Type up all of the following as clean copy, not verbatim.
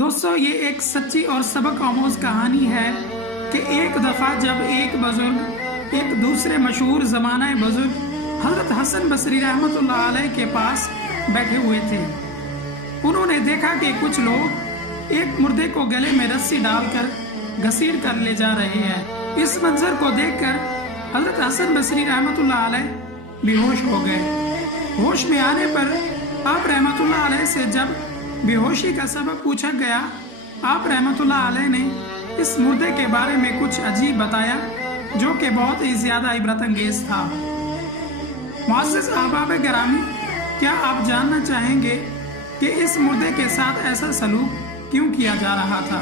دوستو یہ ایک سچی اور سبق آموز کہانی ہے کہ ایک دفعہ جب ایک بزرگ ایک دوسرے مشہور زمانہ بزرگ حضرت حسن بصری رحمۃ اللہ علیہ کے پاس بیٹھے ہوئے تھے۔ انہوں نے دیکھا کہ کچھ لوگ ایک مردے کو گلے میں رسی ڈال کر گھسیٹ کر لے جا رہے ہیں۔ اس منظر کو دیکھ کر حضرت حسن بصری رحمۃ اللہ علیہ بے ہوش ہو گئے۔ ہوش میں آنے پر آپ رحمۃ اللہ علیہ سے جب بے ہوشی کا سبب پوچھا گیا، آپ رحمۃ اللہ علیہ نے اس مردے کے بارے میں کچھ عجیب بتایا جو کہ بہت ہی زیادہ عبرت انگیز تھا۔ معزز احباب گرامی، کیا آپ جاننا چاہیں گے کہ اس مردے کے ساتھ ایسا سلوک کیوں کیا جا رہا تھا؟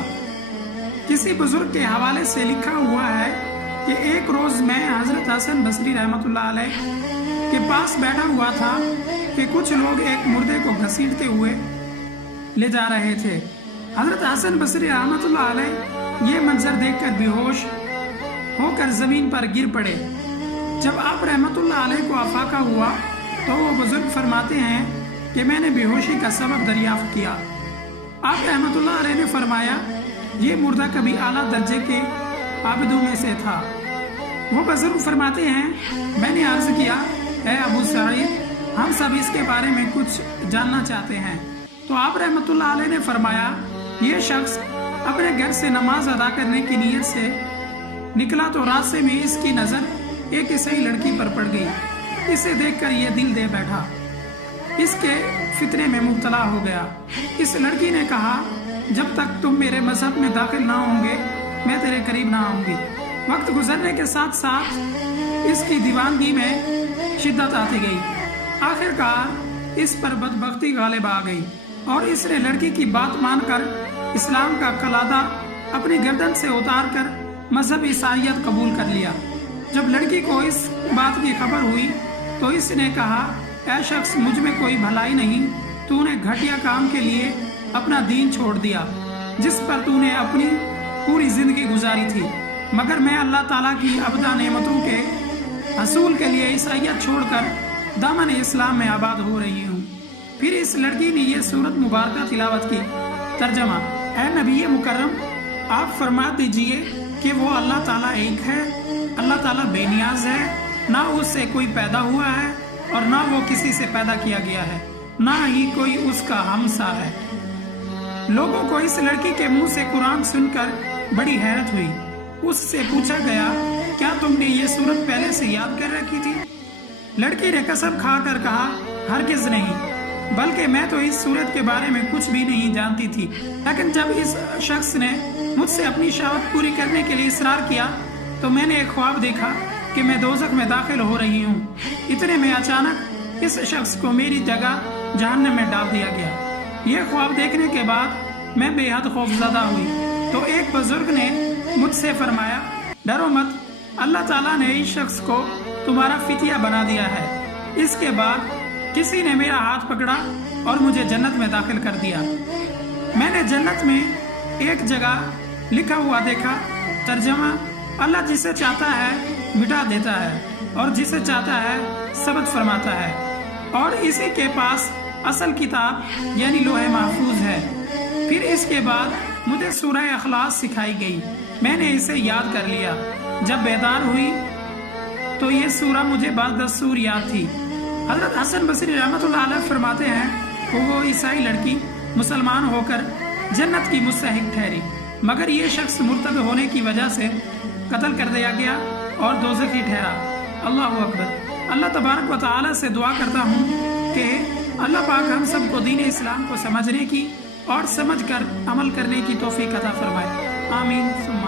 کسی بزرگ کے حوالے سے لکھا ہوا ہے کہ ایک روز میں حضرت حسن بصری رحمۃ اللہ علیہ کے پاس بیٹھا ہوا تھا کہ کچھ لوگ ایک مردے کو گھسیٹتے ہوئے لے جا رہے تھے۔ حضرت حسن بصری رحمۃ اللہ علیہ یہ منظر دیکھ کر بے ہوش ہو کر زمین پر گر پڑے۔ جب آپ رحمۃ اللہ علیہ کو افاقہ ہوا تو وہ بزرگ فرماتے ہیں کہ میں نے بے ہوشی کا سبب دریافت کیا۔ آپ رحمۃ اللہ علیہ نے فرمایا، یہ مردہ کبھی اعلیٰ درجے کے عابدوں میں سے تھا۔ وہ بزرگ فرماتے ہیں، میں نے عرض کیا، اے ابو سعید، ہم سب اس کے بارے میں کچھ جاننا چاہتے ہیں۔ تو آپ رحمۃ اللہ علیہ نے فرمایا، یہ شخص اپنے گھر سے نماز ادا کرنے کی نیت سے نکلا تو راستے میں اس کی نظر ایک عیسائی لڑکی پر پڑ گئی۔ اسے دیکھ کر یہ دل دے بیٹھا، اس کے فتنے میں مبتلا ہو گیا۔ اس لڑکی نے کہا، جب تک تم میرے مذہب میں داخل نہ ہوں گے میں تیرے قریب نہ آؤں گی۔ وقت گزرنے کے ساتھ ساتھ اس کی دیوانگی میں شدت آتی گئی۔ آخرکار اس پر بدبختی غالب آ گئی اور اس نے لڑکی کی بات مان کر اسلام کا قلادہ اپنی گردن سے اتار کر مذہب عیسائیت قبول کر لیا۔ جب لڑکی کو اس بات کی خبر ہوئی تو اس نے کہا، اے شخص، مجھ میں کوئی بھلائی نہیں، تو نے گھٹیا کام کے لیے اپنا دین چھوڑ دیا جس پر تو نے اپنی پوری زندگی گزاری تھی، مگر میں اللہ تعالیٰ کی ابدا نعمتوں کے حصول کے لیے عیسائیت چھوڑ کر دامن اسلام میں آباد ہو رہی ہوں۔ پھر اس لڑکی نے یہ سورت مبارکہ تلاوت کی۔ ترجمہ: اے نبی مکرم، آپ فرما دیجئے کہ وہ اللہ تعالیٰ ایک ہے، اللہ تعالیٰ بے نیاز ہے، نہ اس سے کوئی پیدا ہوا ہے اور نہ وہ کسی سے پیدا کیا گیا ہے، نہ ہی کوئی اس کا ہمسا ہے۔ لوگوں کو اس لڑکی کے منہ سے قرآن سن کر بڑی حیرت ہوئی۔ اس سے پوچھا گیا، کیا تم نے یہ سورت پہلے سے یاد کر رکھی تھی؟ لڑکی نے قسم کھا کر کہا، ہرگز نہیں، بلکہ میں تو اس سورت کے بارے میں کچھ بھی نہیں جانتی تھی، لیکن جب اس شخص نے مجھ سے اپنی شہوت پوری کرنے کے لیے اصرار کیا تو میں نے ایک خواب دیکھا کہ میں دوزخ میں داخل ہو رہی ہوں۔ اتنے میں اچانک اس شخص کو میری جگہ جہنم میں ڈال دیا گیا۔ یہ خواب دیکھنے کے بعد میں بے حد خوفزدہ ہوئی تو ایک بزرگ نے مجھ سے فرمایا، ڈرو مت، اللہ تعالیٰ نے اس شخص کو تمہارا فتیہ بنا دیا ہے۔ اس کے بعد کسی نے میرا ہاتھ پکڑا اور مجھے جنت میں داخل کر دیا۔ میں نے جنت میں ایک جگہ لکھا ہوا دیکھا۔ ترجمہ: اللہ جسے چاہتا ہے مٹا دیتا ہے اور جسے چاہتا ہے ثبت فرماتا ہے، اور اسی کے پاس اصل کتاب یعنی لوح محفوظ ہے۔ پھر اس کے بعد مجھے سورہ اخلاص سکھائی گئی، میں نے اسے یاد کر لیا۔ جب بیدار ہوئی تو یہ سورہ مجھے بدستور یاد تھی۔ حضرت حسن بصری رحمۃ اللہ علیہ فرماتے ہیں کہ وہ عیسائی لڑکی مسلمان ہو کر جنت کی مستحق ٹھہری، مگر یہ شخص مرتد ہونے کی وجہ سے قتل کر دیا گیا اور دوزخی ٹھہرا۔ اللہ اکبر۔ اللہ تبارک و تعالی سے دعا کرتا ہوں کہ اللہ پاک ہم سب کو دین اسلام کو سمجھنے کی اور سمجھ کر عمل کرنے کی توفیق عطا فرمائے۔ آمین ثم